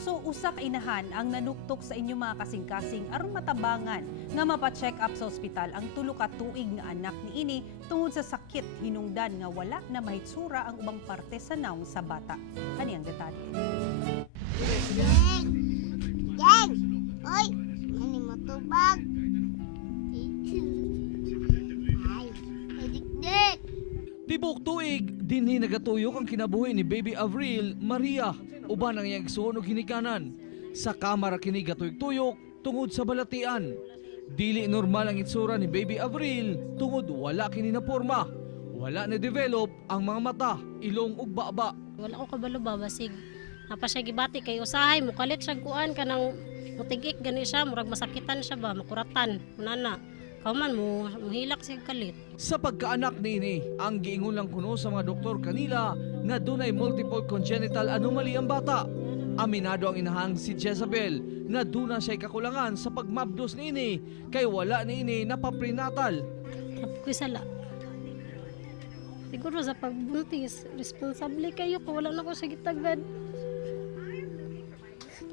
So usa ka inahan ang nanuktok sa inyo mga kasing-kasing aron matabangan nga mapa-check up sa ospital ang tulo ka tuig nga anak niini tungod sa sakit hinungdan nga wala na mahitsura ang ubang parte sa nawong sa bata. Kani ang detalye. Deng! Deng! Oy! Ano mo tubag? Ay, dik-dik! Tibok tuig, dinhi nagatuyok ang kinabuhi ni Baby Avril Maria uban ang iyang igsoon og ginikanan. Sa kamara kini gatuyok-tuyok tungod sa balatian. Dili normal ang itsura ni Baby Avril tungod wala kini na porma. Wala na develop ang mga mata, ilong ug baba. Wala ko kabalo ba basig. Napa siya gibati kay usahay mo kalit siya kuan kanang mutigik gani siya murag masakitan siya ba makuratan kunana. Kauman mo hilak siya kalit. Sa pagkaanak niini, ang giingon lang kuno sa mga doktor kanila nga dunay multiple congenital anomaly ang bata. Aminado ang inahang si Jezabel nga duna siya kakulangan sa pagmabdos niini kay wala niini napaprenatal. Tapos sala. Siguro sa pagbuntis, responsable kayo kung wala na ko siya gitagad.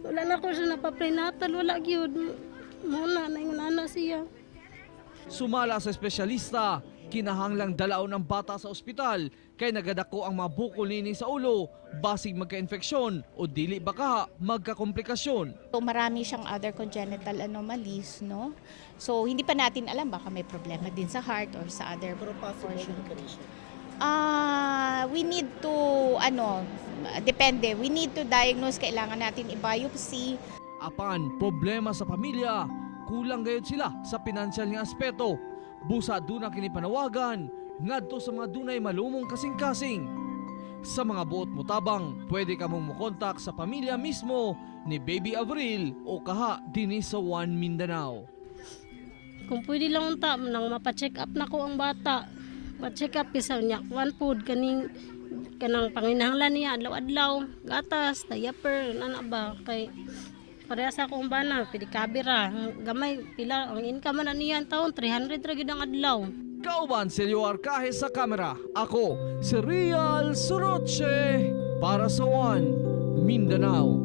Wala na ko siya napaprenatal, wala gyud. Muna na yung nana siya. Sumala sa espesyalista, kinahanglang dalaon ang bata sa ospital kay nagadako ang mga bukol nini sa ulo, basig magka-infeksyon o dili baka magka-komplikasyon. So marami siyang other congenital anomalies, no? So hindi pa natin alam baka may problema din sa heart or sa other portion. We need to depende. We need to diagnose, kailangan natin i-biopsy. Apan problema sa pamilya, kulang gayud sila sa pinansyal nga aspeto. Busa duna kini panawagan ngadto sa mga dunay malumong kasing-kasing. Sa mga buot mo tabang, pwede ka mong mukontak sa pamilya mismo ni Baby Avril o kaha dinhi sa One Mindanao. Kung pwede lang unta nang mapa-check up na ko ang bata. Pa-check up isa niya one food kanang panginahanglan niya adlaw-adlaw, gatas, diaper, nana ba kay pareha sa akong bana, pwede kabira. Gamay, pila, ang income na niyan taon, 300 ra gyud ang adlaw. Kauban si Leo Arcaje sa kamera. Ako, si Real Suroche para sa One Mindanao.